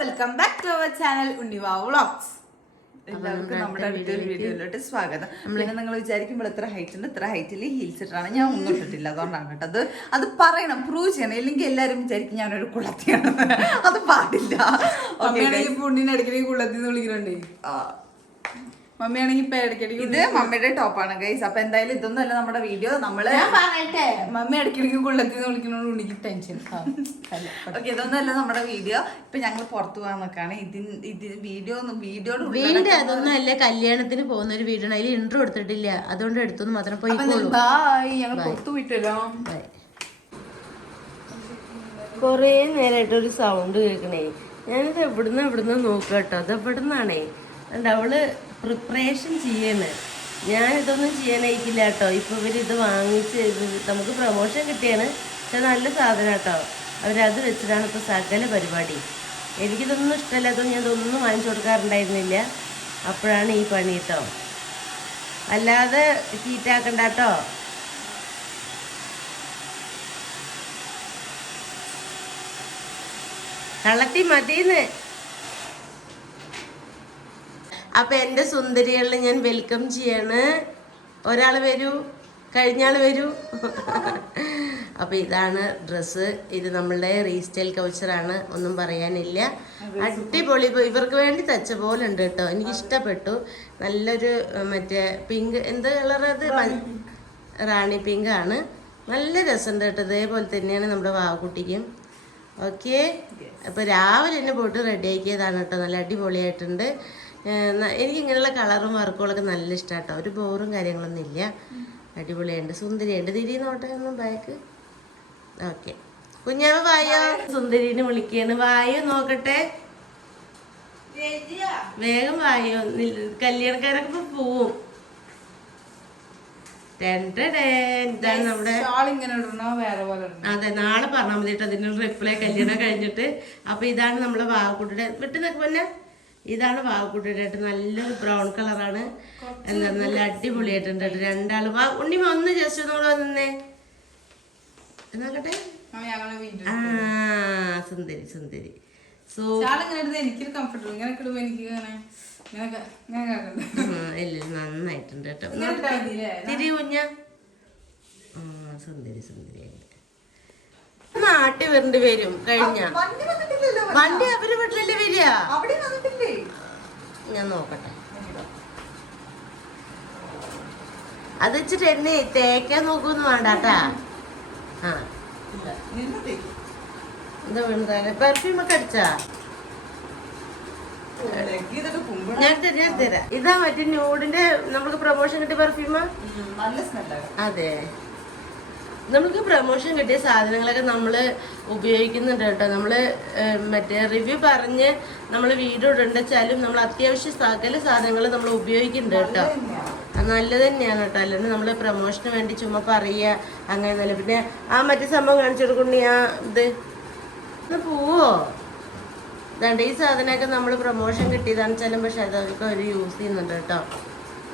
Welcome back to our channel Unniva vlogs എല്ലാവർക്കും നമ്മുടെ അടുത്തൊരു വീഡിയോയിലോട്ട് സ്വാഗതം. പിന്നെ നിങ്ങൾ വിചാരിക്കുമ്പോൾ എത്ര ഹൈറ്റ് ഉണ്ട് ഇത്ര ഹൈറ്റിൽ ഹീൽസ് ഇട്ടാണ്. ഞാൻ ഒന്നും ഇട്ടിട്ടില്ല അതുകൊണ്ടാണ് കേട്ടോ. അത് അത് പറയണം പ്രൂവ് ചെയ്യണം. ഇല്ലെങ്കിൽ എല്ലാവരും വിചാരിക്കും ഒരു കുളത്തിയാണ് അത് പാടില്ല. പുണ്ണിനെ ഇടയ്ക്കിടയ്ക്ക് കുള്ളത്തിന്ന് വിളിക്കുന്നുണ്ടേ മമ്മിയാണെങ്കിൽ ഇപ്പൊ ഇടയ്ക്കിടയ്ക്ക് ഇത് മമ്മിയുടെ ടോപ്പാണ് ഗൈസ് അപ്പൊ എന്തായാലും ഇതൊന്നും അല്ല നമ്മുടെ വീഡിയോ നമ്മൾ ഞാൻ പറയട്ടെ മമ്മി ഇടയ്ക്കിടയ്ക്ക് കൊള്ളത്തിന്ന് വിളിക്കുന്നോണ്ട് ഉണ്ടെങ്കിൽ ടെൻഷൻ ഓക്കെ ഇതൊന്നും അല്ല നമ്മുടെ വീഡിയോ ഇപ്പൊ ഞങ്ങൾ പുറത്തു പോകാൻ നോക്കാണ്. ഇതിന് ഇത് വീഡിയോ വീഡിയോയുടെ വീട് അതൊന്നും അല്ല കല്യാണത്തിന് പോകുന്ന ഒരു വീടാണ്. അതിൽ ഇൻട്രോ എടുത്തിട്ടില്ല അതുകൊണ്ട് എടുത്തു മാത്രം പോയി ഞങ്ങൾ പുറത്തു പോയിട്ടല്ലോ കൊറേ നേരമായിട്ട് ഒരു സൗണ്ട് കേൾക്കണേ. ഞാനിത് എവിടുന്ന് എവിടുന്ന് നോക്കട്ടോ. അത് എവിടുന്നാണേ? അവൾ പ്രിപ്പറേഷൻ ചെയ്യണേ. ഞാൻ ഇതൊന്നും ചെയ്യാനായിട്ടില്ല കേട്ടോ. ഇപ്പോൾ ഇവരിത് വാങ്ങിച്ച് നമുക്ക് പ്രൊമോഷൻ കിട്ടിയാണ്. പക്ഷെ നല്ല സാധനം കേട്ടോ. അവരത് വെച്ചിട്ടാണ് ഇപ്പോൾ സകല പരിപാടി. എനിക്കിതൊന്നും ഇഷ്ടമല്ലാത്തതുകൊണ്ട് ഞാൻ ഇതൊന്നും വാങ്ങിച്ചു കൊടുക്കാറുണ്ടായിരുന്നില്ല. അപ്പോഴാണ് ഈ പണി കേട്ടോ. അല്ലാതെ ചീറ്റാക്കണ്ട കേട്ടോ. കളത്തി മതിന്ന്. അപ്പൊ എന്റെ സുന്ദരികളിൽ ഞാൻ വെൽക്കം ചെയ്യാണ്. ഒരാൾ വരൂ. കഴിഞ്ഞാൾ വരൂ. അപ്പൊ ഇതാണ് ഡ്രസ്സ് ഇത് നമ്മളുടെ റീസ്റ്റൈൽ കൗച്ചറാണ് ഒന്നും പറയാനില്ല. അടിപൊളി. ഇവർക്ക് വേണ്ടി തച്ച പോലെ ഉണ്ട് കേട്ടോ. എനിക്ക് ഇഷ്ടപ്പെട്ടു. നല്ലൊരു മറ്റേ പിങ്ക് എന്ത് കളർ അത്? റാണി പിങ്ക് ആണ്. നല്ല രസമുണ്ട് കേട്ടോ. ഇതേപോലെ തന്നെയാണ് നമ്മുടെ വാവക്കുട്ടിക്കും. ഓക്കെ. അപ്പോൾ രാവിലെ തന്നെ പോയിട്ട് റെഡി ആക്കിയതാണ് കേട്ടോ. നല്ല അടിപൊളിയായിട്ടുണ്ട്. എനിക്ക് ഇങ്ങനെയുള്ള കളറും വർക്കുകളൊക്കെ നല്ല ഇഷ്ടമാണ് കേട്ടോ ഒരു ബോറും കാര്യങ്ങളൊന്നും ഇല്ല. അടിപൊളിയുണ്ട്. സുന്ദരിയുണ്ട്. തിരി നോട്ടെ ഒന്ന് ബാക്ക് ഓക്കെ കുഞ്ഞാവ് വായോ? സുന്ദരീനെ വിളിക്കാണ്. വായോ നോക്കട്ടെ. വേഗം വായോ. കല്യാണക്കാരൊക്കെ ഇപ്പൊ പോവും. ഇതാണ് നമ്മുടെ അതെ നാളെ പറഞ്ഞാൽ മതി കേട്ടോ. അതിന്റെ റിപ്ലൈ കല്യാണം കഴിഞ്ഞിട്ട്. അപ്പൊ ഇതാണ് നമ്മളെ വാവക്കുട്ടിയുടെ വിട്ടു നിൽക്ക് പിന്നെ. ഇതാണ് പാവക്കുട്ടിയുടെ നല്ലൊരു ബ്രൗൺ കളറാണ്. എന്താ നല്ല അടിപൊളിയായിട്ടുണ്ട് രണ്ടാൾ. വാ ഉണ്ണി ഒന്ന് ജസ്റ്റ് ഒന്നുകൂടെ വന്നേ. നോക്കട്ടെ മമ്മി ഞങ്ങളെ വീട്ടിൽ ആ സുന്ദരി സുന്ദരി. സോ ഷാൾ ഇങ്ങനെ ഇടുന്നത് എനിക്കൊരു കംഫർട്ടബിൾ ഇങ്ങനെ ഇടുമ്പോ എനിക്ക് ഇല്ല നന്നായിട്ടുണ്ട് കേട്ടോ. തിരി കുഞ്ഞ ആ സുന്ദരി സുന്ദരി. നാട്ടിൽ വരേണ്ടി വരും കഴിഞ്ഞ. വണ്ടി അവർ വീട്ടിലല്ലേ വരിക? ഞാൻ നോക്കട്ടെ. അത് വെച്ചിട്ട് എന്നെ തേക്കാൻ നോക്കൊന്നും വേണ്ടാട്ടാ ആ. എന്താ വീണതാണ് പെർഫ്യൂം ഒക്കെ അടിച്ചാ? ഞാൻ തരാം തരാം. ഇതാ മറ്റേ ന്യൂഡിന്റെ നമുക്ക് പ്രൊമോഷൻ കിട്ടിയ പെർഫ്യൂമാ അതെ. നമുക്ക് പ്രൊമോഷൻ കിട്ടിയ സാധനങ്ങളൊക്കെ നമ്മൾ ഉപയോഗിക്കുന്നുണ്ട് കേട്ടോ. നമ്മൾ മറ്റേ റിവ്യൂ പറഞ്ഞ് നമ്മൾ വീഡിയോ ഇടണ്ടെച്ചാലും നമ്മൾ അത്യാവശ്യം സകല സാധനങ്ങൾ നമ്മൾ ഉപയോഗിക്കുന്നുണ്ട് കേട്ടോ. അത് നല്ലത് തന്നെയാണ് കേട്ടോ. അല്ലാണ്ട് നമ്മൾ പ്രൊമോഷന് വേണ്ടി ചുമ്മാ പറയുക അങ്ങനെ നല്ല പിന്നെ ആ മറ്റേ സംഭവം കാണിച്ചു കൊടുക്കണ്ടി ആ ഇത്. പോവോ? ഇതാണ്ട് ഈ സാധനമൊക്കെ നമ്മൾ പ്രൊമോഷൻ കിട്ടിയതാണ് വെച്ചാലും പക്ഷെ അതൊക്കെ അവർ യൂസ് ചെയ്യുന്നുണ്ട് കേട്ടോ.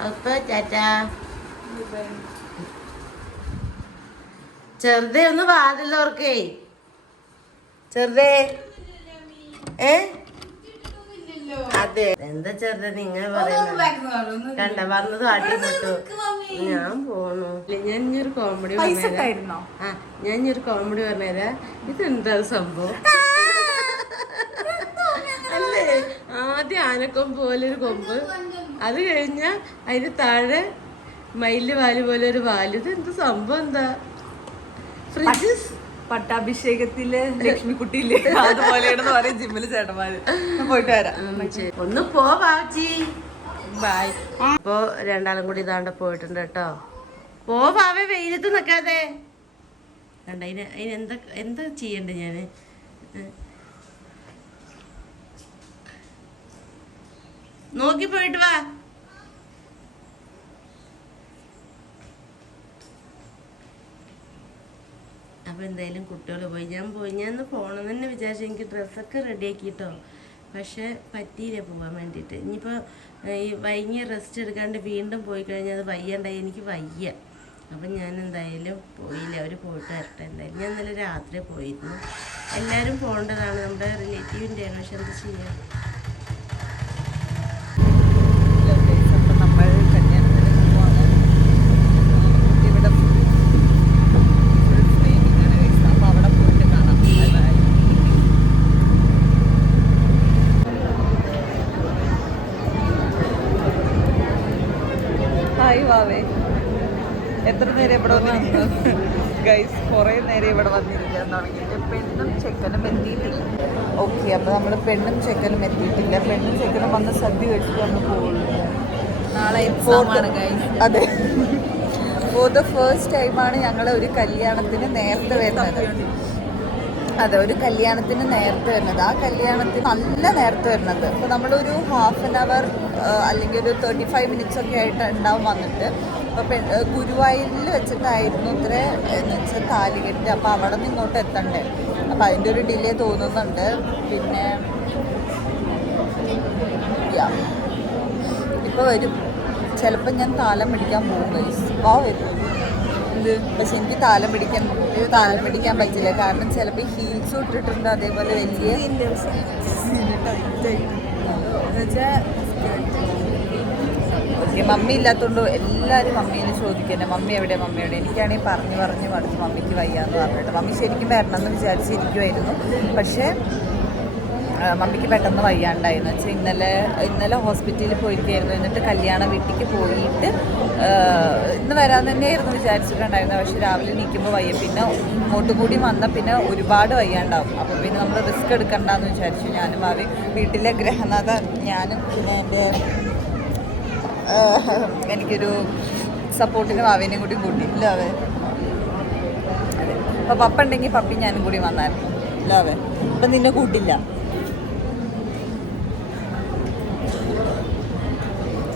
അപ്പൊ ടാറ്റാ. ചെറുതെ ഒന്ന് വാതിലോർക്കേ ചെറുതെ. ഏ? അതെ. എന്താ ചെറുതെ നിങ്ങൾ പറയുന്നത് കണ്ട വന്നത് ആട്ടി ഞാൻ പോണു ഞാൻ ഇനി ഒരു കോമഡി പറഞ്ഞു ആ ഞാൻ ഇനി ഒരു കോമഡി പറഞ്ഞുതരാ ഇതെന്താ സംഭവം? അല്ലേ? ആദ്യം ആനക്കൊമ്പ് പോലെ ഒരു കൊമ്പ്. അത് കഴിഞ്ഞ അതിന് താഴെ മയിൽ വാൽ പോലെ ഒരു വാൽ. ഇത് എന്ത് സംഭവം എന്താ? പട്ടാഭിഷേകത്തിൽ ലക്ഷ്മിക്കുട്ടിയില്ലേ? അതുപോലെയാണെന്ന് പറയും ജിമ്മിൽ ചേട്ടന്മാര്. പോയിട്ട് വരാം. ഒന്ന് പോ ബാബുജി. ബൈ ഇപ്പോ രണ്ടാളും കൂടി ഇതാണ്ട് പോയിട്ടുണ്ട് കേട്ടോ. പോ ബാവേ വെയിലത്ത് നിക്കാതെ. കണ്ട അതിന് അതിന് എന്താ എന്താ ചെയ്യണ്ടേ ഞാൻ? നോക്കി പോയിട്ട് വാ. അപ്പോൾ എന്തായാലും കുട്ടികൾ പോയി. ഞാൻ പോയി. ഞാൻ ഒന്ന് പോകണം തന്നെ വിചാരിച്ചു. എനിക്ക് ഡ്രസ്സൊക്കെ റെഡിയാക്കിയിട്ടോ പക്ഷേ പറ്റിയില്ല പോകാൻ വേണ്ടിയിട്ട്. ഇനിയിപ്പോൾ ഈ വൈകിയ റെസ്റ്റ് എടുക്കാണ്ട് വീണ്ടും പോയി കഴിഞ്ഞാൽ അത് വയ്യണ്ടായി. എനിക്ക് വയ്യ. അപ്പം ഞാൻ എന്തായാലും പോയില്ല. അവർ പോയിട്ട് വരട്ടെ എന്തായാലും. ഞാൻ ഇന്നലെ രാത്രി പോയിരുന്നു. എല്ലാവരും പോകേണ്ടതാണ്. നമ്മുടെ റിലേറ്റീവിന്റെ ആണ്. പക്ഷെ എന്ത് ചെയ്യാം അപ്പം നമ്മൾ കല്യാണത്തിന് പോവാണ് ഇവിടെ ഫുൾ ഫ്രെയിമിംഗ് ആണ് guys. അപ്പോൾ അവിടെ പോയിട്ട് കാണാം ബൈ ബൈ ഹായ് വാവേ എത്ര നേരം ഇവിടെ വന്നിരിക്കുന്നു ഗൈസ് കുറേ നേരം ഇവിടെ വന്നിരിക്കാൻ തുടങ്ങിയിട്ട് പെണ്ണും ചെക്കനും എത്തിയിട്ടില്ല ഓക്കെ അപ്പോൾ നമ്മൾ പെണ്ണും ചെക്കനും എത്തിയിട്ടില്ല. പെണ്ണും ചെക്കനും വന്ന് സദ്യ കഴിച്ചിട്ട് വന്ന് പോകുള്ളൂ നാളെ അതെ. ഫോർ ദ ഫസ്റ്റ് ടൈമാണ് ഞങ്ങൾ ഒരു കല്യാണത്തിന് നേരത്തെ വരുന്നത്. അതെ ഒരു കല്യാണത്തിന് നേരത്തെ വരുന്നത്. ആ കല്യാണത്തിന് നല്ല നേരത്തെ വരുന്നത്. അപ്പോൾ നമ്മളൊരു ഹാഫ് ആൻ അവർ അല്ലെങ്കിൽ ഒരു തേർട്ടി ഫൈവ് മിനിറ്റ്സ് ഒക്കെ ആയിട്ട് ഉണ്ടാവും വന്നിട്ട്. അപ്പോൾ പെ ഗുരുവായൂരിൽ വെച്ചിട്ടായിരുന്നു ഇത്ര എന്ന് വെച്ചാൽ താലികെട്ട് അപ്പോൾ അവിടെ നിന്ന് ഇങ്ങോട്ട് എത്തണ്ടേ? അപ്പോൾ അതിന്റെ ഒരു ഡിലേ തോന്നുന്നുണ്ട്. പിന്നെ. ഇപ്പോൾ വരും. ചിലപ്പോൾ ഞാൻ താലം പിടിക്കാൻ പോകും ഗൈസ് ആ വരും. ഇത് പക്ഷെ എനിക്ക് താലം പിടിക്കാൻ താലം പിടിക്കാൻ പറ്റില്ല. കാരണം ചിലപ്പോൾ ഹീൽസ് ഇട്ടിട്ടുണ്ട് അതേപോലെ വലിയ ഓക്കെ മമ്മി ഇല്ലാത്തതുകൊണ്ട് എല്ലാവരും മമ്മീനെ ചോദിക്കുന്നത് മമ്മി എവിടെ മമ്മി എവിടെ എനിക്കാണെങ്കിൽ പറഞ്ഞു പറഞ്ഞു മടുത്ത് മമ്മിക്ക് വയ്യാന്ന് പറഞ്ഞിട്ട്. മമ്മി ശരിക്കും വരണം എന്ന് വിചാരിച്ചിരിക്കുമായിരുന്നു പക്ഷേ മമ്മിക്ക് പെട്ടെന്ന് വയ്യാണ്ടായിരുന്നു. വെച്ചാൽ ഇന്നലെ ഇന്നലെ ഹോസ്പിറ്റലിൽ പോയിരിക്കുകയായിരുന്നു. എന്നിട്ട് കല്യാണ വീട്ടിലേക്ക് പോയിട്ട് ഇന്ന് വരാൻ തന്നെയായിരുന്നു വിചാരിച്ചിട്ടുണ്ടായിരുന്നത്. പക്ഷെ രാവിലെ നിൽക്കുമ്പോൾ വയ്യ. പിന്നെ ഇങ്ങോട്ട് കൂടി വന്നാൽ പിന്നെ ഒരുപാട് വയ്യാണ്ടാവും. അപ്പോൾ പിന്നെ നമ്മൾ റിസ്ക് എടുക്കണ്ടെന്ന് വിചാരിച്ചു. ഞാനും ഭാവി വീട്ടിലെ ഗ്രഹനാഥ ഞാനും പിന്നെ എന്റെ എനിക്കൊരു സപ്പോർട്ടിന് ഭാവിനെയും കൂടി കൂട്ടി ഇല്ല അവേ അതെ പപ്പ ഉണ്ടെങ്കിൽ പപ്പി ഞാനും കൂടി വന്നായിരുന്നു. ഇല്ല അവേ നിന്നെ കൂട്ടില്ല.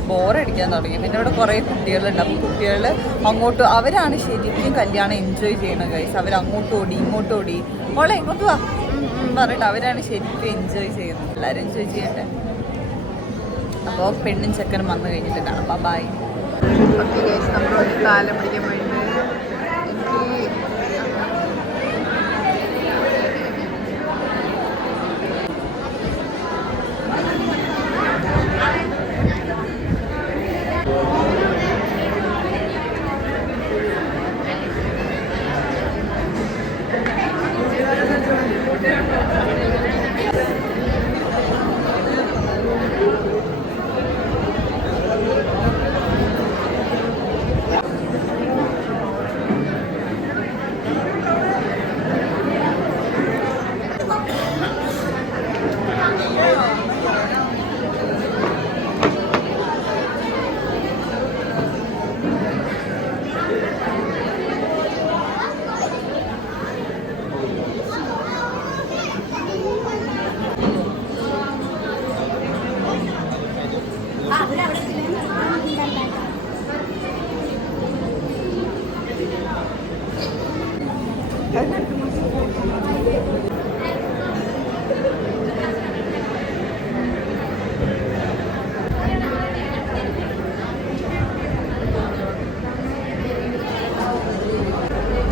ബോറടിക്കാൻ തുടങ്ങി. പിന്നെ ഇവിടെ കുറേ കുട്ടികളുണ്ട്. അപ്പം കുട്ടികൾ അങ്ങോട്ട് അവരാണ് ശരിക്കും കല്യാണം എൻജോയ് ചെയ്യണത് കൈസ് അവർ അങ്ങോട്ട് ഓടി ഇങ്ങോട്ട് ഓടി. മോളെ ഇങ്ങോട്ട് വാ. പറഞ്ഞിട്ട് അവരാണ് ശരിക്കും എൻജോയ് ചെയ്യുന്നത്. എല്ലാവരും എൻജോയ് ചെയ്യട്ടെ. അപ്പോൾ പെണ്ണും ചെക്കനും വന്നു കഴിഞ്ഞിട്ട് കാണാം ബൈ നമ്മൾ ഒരു താലം പിടിക്കാൻ പോയിട്ട് എനിക്ക്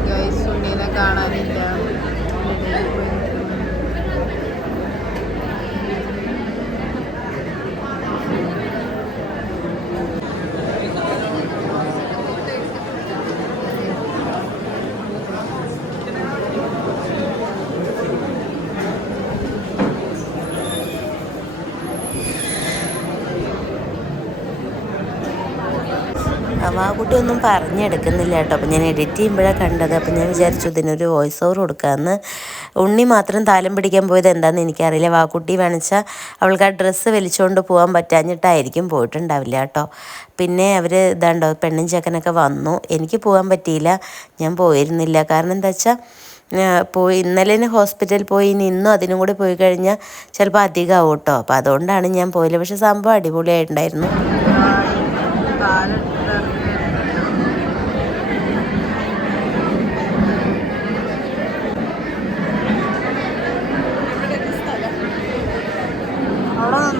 ഗൈസ് ഉണ്ണീനെ കാണാനില്ല ഇടയിൽ പോയി നിൽക്കുന്നു. അപ്പോൾ ആ കുട്ടി ഒന്നും പറഞ്ഞെടുക്കുന്നില്ല കേട്ടോ. അപ്പം ഞാൻ എഡിറ്റ് ചെയ്യുമ്പോഴാണ് കണ്ടത്. അപ്പം ഞാൻ വിചാരിച്ചു ഇതിനൊരു വോയിസ് ഓവർ കൊടുക്കാമെന്ന് ഉണ്ണി മാത്രം താലം പിടിക്കാൻ പോയത് എന്താണെന്ന് എനിക്കറിയില്ല. വാക്കുട്ടി വേണിച്ചാൽ അവൾക്ക് ആ ഡ്രസ്സ് വലിച്ചുകൊണ്ട് പോകാൻ പറ്റാഞ്ഞിട്ടായിരിക്കും പോയിട്ടുണ്ടാവില്ല കേട്ടോ. പിന്നെ അവർ ഇതാണ്ടോ പെണ്ണും ചെക്കനൊക്കെ വന്നു. എനിക്ക് പോകാൻ പറ്റിയില്ല. ഞാൻ പോയിരുന്നില്ല. കാരണം എന്താ വെച്ചാൽ പോയി ഇന്നലെ ഹോസ്പിറ്റലിൽ പോയി ഇനി ഇന്നും അതിനും കൂടി പോയി കഴിഞ്ഞാൽ ചിലപ്പോൾ അധികമാവും കേട്ടോ. അപ്പോൾ അതുകൊണ്ടാണ് ഞാൻ പോയില്ല. പക്ഷെ സംഭവം അടിപൊളിയായിട്ടുണ്ടായിരുന്നു.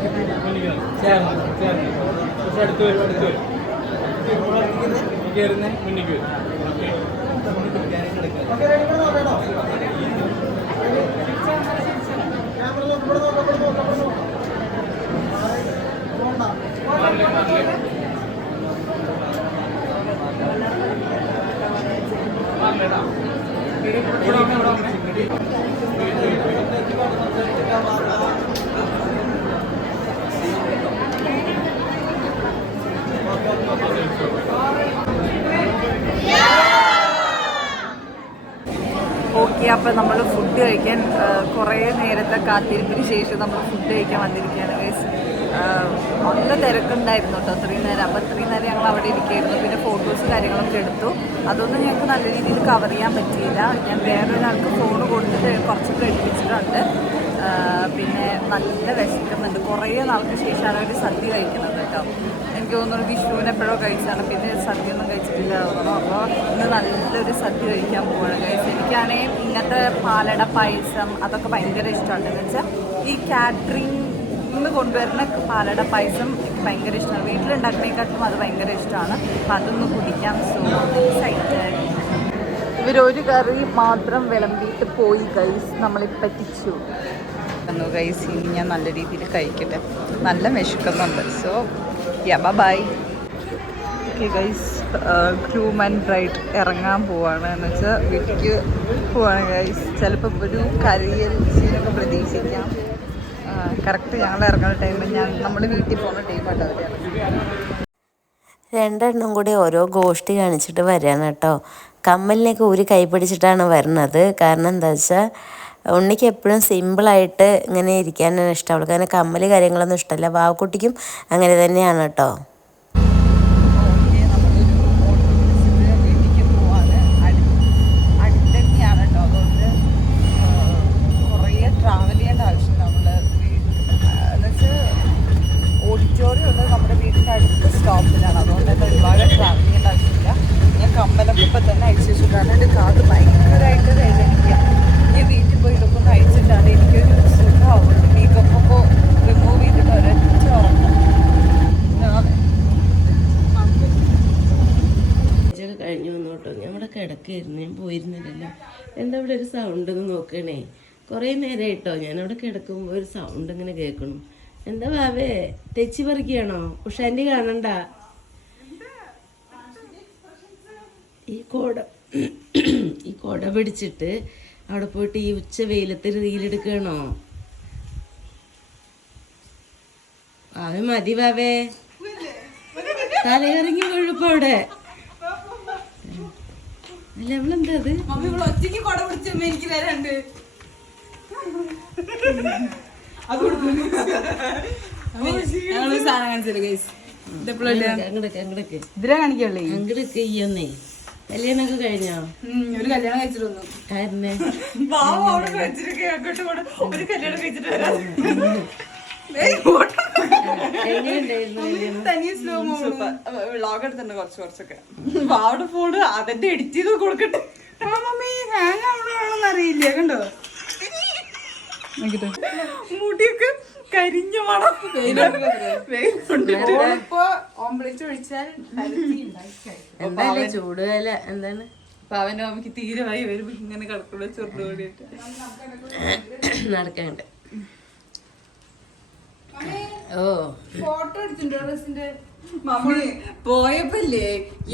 നോക്കിയടാ അവിടെ നിന്നോ അടുത്ത് വരും അടുത്ത് വരും കയറുന്ന മുന്നിക്ക് വരും ഓക്കെ അപ്പോൾ നമ്മൾ ഫുഡ് കഴിക്കാൻ കുറേ നേരത്തെ കാത്തിരിപ്പിന് ശേഷം നമ്മൾ ഫുഡ് കഴിക്കാൻ വന്നിരിക്കുകയാണ് ഗൈസ് നല്ല തിരക്കുണ്ടായിരുന്നു കേട്ടോ അത്രയും നേരം. അപ്പോൾ അത്രയും നേരം ഞങ്ങൾ അവിടെ ഇരിക്കുകയായിരുന്നു. പിന്നെ ഫോട്ടോസ് കാര്യങ്ങളൊക്കെ എടുത്തു. അതൊന്നും ഞങ്ങൾക്ക് നല്ല രീതിയിൽ കവർ ചെയ്യാൻ പറ്റിയില്ല. ഞാൻ വേറൊരാൾക്ക് ഫോൺ കൊടുത്തിട്ട് കുറച്ച് കഴിപ്പിച്ചിട്ടുണ്ട് പിന്നെ നല്ല വിശക്കുന്നുണ്ട്. കുറേ നാൾക്ക് ശേഷമാണ് അവർ സദ്യ കഴിക്കുന്നത്. കേട്ടോ എനിക്ക് തോന്നുന്നു വിഷുവിന് എപ്പോഴോ കഴിച്ചാണ്. പിന്നെ സദ്യ ഒന്നും കഴിച്ചിട്ടില്ല തോന്നുന്നു. അപ്പോൾ ഇന്ന് നല്ലൊരു സദ്യ കഴിക്കാൻ പോവാണ് കഴിച്ച് എനിക്കാണെങ്കിൽ ഇങ്ങനത്തെ പാലട പായസം അതൊക്കെ ഭയങ്കര ഇഷ്ടമാണ്. എന്ന് വെച്ചാൽ ഈ കാറ്ററിംഗ് ഇന്ന് കൊണ്ടുവരുന്ന പാലട പായസം ഭയങ്കര ഇഷ്ടമാണ്. വീട്ടിലുണ്ടാക്കുന്നതിനെക്കാട്ടും അത് ഭയങ്കര ഇഷ്ടമാണ്. അപ്പം അതൊന്ന് കുടിക്കാം. സോ ഇവരൊരു കറി മാത്രം വിളമ്പിയിട്ട് പോയി ഗൈസ് നമ്മളെ പറ്റിച്ചു. വന്നു ഗൈസ് ഇനി ഞാൻ നല്ല രീതിയിൽ കഴിക്കട്ടെ. നല്ല വിശക്കുന്നുണ്ട്. So yeah bye okay guys groom and bride ഇറങ്ങാൻ പോവാണ് എന്ന് വെച്ചാൽ വീട്ടിലേക്ക് പോവാണ് ഗൈസ് ചിലപ്പോൾ ഒരു കരിയൽ സീനൊക്കെ പ്രതീക്ഷിക്കാം. കറക്റ്റ് ഞങ്ങൾ ഇറങ്ങുന്ന ടൈമിൽ ഞാൻ നമ്മൾ വീട്ടിൽ പോകുന്ന ടൈമായിട്ട് അവർ രണ്ടെണ്ണം കൂടി ഓരോ ഗോഷ്ടി കാണിച്ചിട്ട് വരാണ് കേട്ടോ. കമ്മലിനൊക്കെ ഊരി കൈ പിടിച്ചിട്ടാണ് കാരണം എന്താ വെച്ചാൽ ഉണ്ണിക്ക് എപ്പോഴും സിമ്പിളായിട്ട് ഇങ്ങനെ ഇരിക്കാനാണ് ഇഷ്ടമുള്ളൂ കാരണം കമ്മൽ കാര്യങ്ങളൊന്നും ഇഷ്ടമല്ല. വാവക്കുട്ടിക്കും അങ്ങനെ തന്നെയാണ് കേട്ടോ ഓക്കെ നമ്മളൊരു ഓട്ടോ വിളിച്ചിട്ട് വീട്ടിലേക്ക് പോവാണ് അടു- അടുത്തന്നെയാണ് കേട്ടോ അതുകൊണ്ട് കുറേ ട്രാവൽ ചെയ്യേണ്ട ആവശ്യമില്ല നമ്മൾ എന്നുവെച്ചാൽ ഓഡിറ്റോറിയം ഉള്ളത് നമ്മുടെ വീടിന്റെ അടുത്ത സ്റ്റോപ്പിലാണ് അതുകൊണ്ട് തന്നെ ഒരുപാട് ട്രാവൽ ചെയ്യേണ്ട ആവശ്യമില്ല ഞാൻ കമ്പലൊക്കെ ഇപ്പം തന്നെ അയച്ചു വെച്ചു കാരണം എന്റെ കാത് ഭയങ്കരമായിട്ട് വേദനിക്കുക ഞാൻ വീട്ടിൽ പോയി ഇതൊക്കെ ഒന്ന് അയച്ചിട്ടാണ് എനിക്കൊരു സുഖമാവുള്ളൂ മേക്കപ്പ് ഒക്കെ റിമൂവ് ചെയ്തിട്ട് ഒരൊറ്റ ഉറക്കം ഞാൻ ഇതൊക്കെ കഴിഞ്ഞു വന്നു കേട്ടോ ഞാൻ ഇവിടെ കിടക്കായിരുന്നു. ഞാൻ പോയിരുന്നില്ലല്ലോ. എന്താ ഇവിടെ ഒരു സൗണ്ട് ഒന്ന് നോക്കണേ? കുറേ നേരം കേട്ടോ ഞാൻ അവിടെ കിടക്കുമ്പോൾ ഒരു സൗണ്ട് ഇങ്ങനെ കേൾക്കണം. എന്താ ബാബേ? തെച്ചി പറിക്കുകയാണോ? ഉഷാന്റെ കാണണ്ട. ഈ കോട ഈ കൊട പിടിച്ചിട്ട് അവിടെ പോയിട്ട് ഈ ഉച്ച വെയിലത്ത് റീലെടുക്കണോ വാവേ മതി വാവേ തലയിറങ്ങി വീഴുപ്പോ അവളെന്താ അത്? മമ്മി ഇവിടെ ഒറ്റയ്ക്ക് കൊട പിടിച്ചമ്മ എനിക്ക് വരണ്ട് ഞങ്ങൾ സാധനം കാണിച്ചല്ലോ ഗൈസ് ഇതിലാ കാണിക്കല്ലേ അങ്ങടൊക്കെ ഈയൊന്നേ കല്യാണമൊക്കെ കഴിഞ്ഞോ? ഒരു കല്യാണം കഴിച്ചിട്ടൊന്നും അങ്ങോട്ടും ഇങ്ങോട്ടും ഒരു കല്യാണം കഴിച്ചിട്ട് തനിയെ സ്ലോ വ്ളോഗ് എടുത്തിട്ടുണ്ട് കുറച്ച് കുറച്ചൊക്കെ. അവിടെ ഫോണ് അതിന്റെ എഡിറ്റ് ചെയ്ത് കൊടുക്കട്ടെ. മമ്മി ഹാങ് ആവണമെന്ന് അറിയില്ല. കണ്ടോ? നോക്കിട്ടോ മുടിയൊക്കെ കരിഞ്ഞ മണം. ഓംപ്ലേറ്റ് ഒഴിച്ചാൽ എന്തായാലും ചൂടുകാല എന്താണ്? പാവനും അമ്മയ്ക്ക് തീരമായി വരുമ്പോ ഇങ്ങനെ കിടക്കുള്ള ചെറുത് കൂടിയിട്ട് നടക്കാണ്ട്. ഓ. ഫോട്ടോ എടുത്തിട്ടുണ്ടോ ഡ്രസ്സിന്റെ മമ്മി പോയപ്പോല്ലേ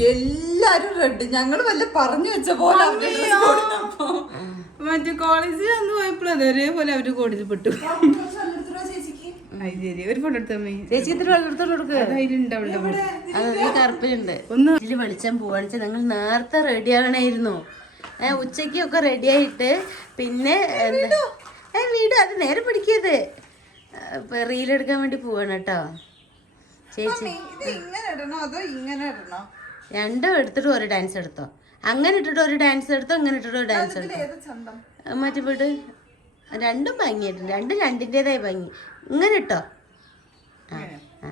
എല്ലാരും റെഡ് ഞങ്ങൾ വല്ല പറഞ്ഞു വെച്ച പോലെ അവരുടെ dress കൊടുത്തപ്പോ. മറ്റേ കോളേജിൽ അന്ന് പോയപ്പോൾ അതേപോലെ ഒരേപോലെ അവർ കോടതി പെട്ടു അത് ശരി ഒരു ഫോട്ടോ എടുത്തമ്മേ ചേച്ചി ഇത്തിരി വെള്ളത്തോട് കൊടുക്കുക അതിലുണ്ട് അവളുടെ ഫോട്ടോ അത് ഈ കറുപ്പിലുണ്ട്. ഒന്ന്. ഇതിൽ വെളിച്ചം പോവാണെന്ന് വെച്ചാൽ ഞങ്ങൾ നേരത്തെ റെഡി ആവണായിരുന്നു. ഏ ഉച്ചയ്ക്കൊക്കെ റെഡി ആയിട്ട് പിന്നെ എന്താ? ഏ വീട് അത് നേരെ പിടിക്കത് റീലെടുക്കാൻ വേണ്ടി പോവാണ് കേട്ടോ. ചേച്ചി. ഇത് ഇങ്ങനെ ഇടണോ അതോ ഇങ്ങനെ ഇടണോ? രണ്ടും എടുത്തിട്ട് ഒരു ഡാൻസ് എടുത്തോ. അങ്ങനെ ഇട്ടിട്ട് ഒരു ഡാൻസ് എടുത്തോ അങ്ങനെ ഇട്ടിട്ട് ഒരു ഡാൻസ് എടുത്തോ. ഏത് ചന്തം? മറ്റേ വീട്. രണ്ടും ഭംഗിയായിട്ടുണ്ട്. രണ്ടും രണ്ടിന്റെതായ ഭംഗി. ഇങ്ങനെ ഇട്ടോ? ആ ആ.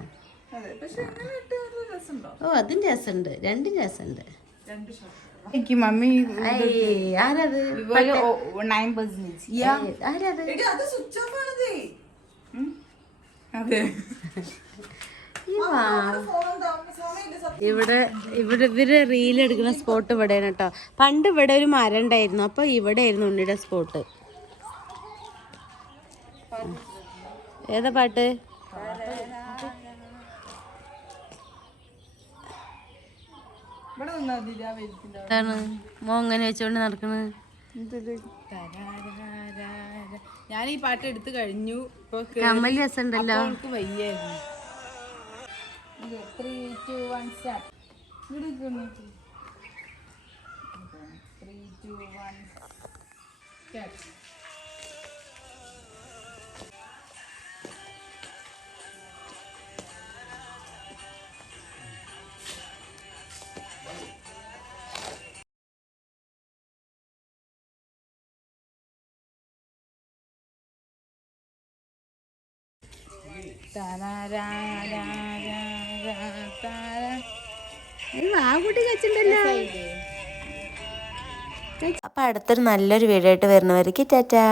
ഓ അതും രസമുണ്ട്. രണ്ടും രസമുണ്ട്. രണ്ട് ഷർട്ട് എനിക്ക് മമ്മി. ആരത്? ആരത്? അത്. ഇവിടെ ഇവിടെ ഇവർ റീൽ എടുക്കുന്ന സ്പോട്ട് ഇവിടെ കേട്ടോ പണ്ട് ഇവിടെ ഒരു മരം ഉണ്ടായിരുന്നു അപ്പൊ ഇവിടെ ആയിരുന്നു ഉണ്ണിയുടെ സ്പോട്ട് ഏതാ പാട്ട്? എന്താണ്? മോ അങ്ങനെ വെച്ചോണ്ട് നടക്കണത് ഞാൻ ഈ പാട്ട് എടുത്തു കഴിഞ്ഞു. കമ്മൽ രസമുണ്ടല്ലോ. അവൾക്ക് വയ്യായിരുന്നു. Three two one start three two one start അപ്പൊ അടുത്തൊരു നല്ലൊരു വീഡിയോ ആയിട്ട് വരുന്നവർക്ക് ടാറ്റാ.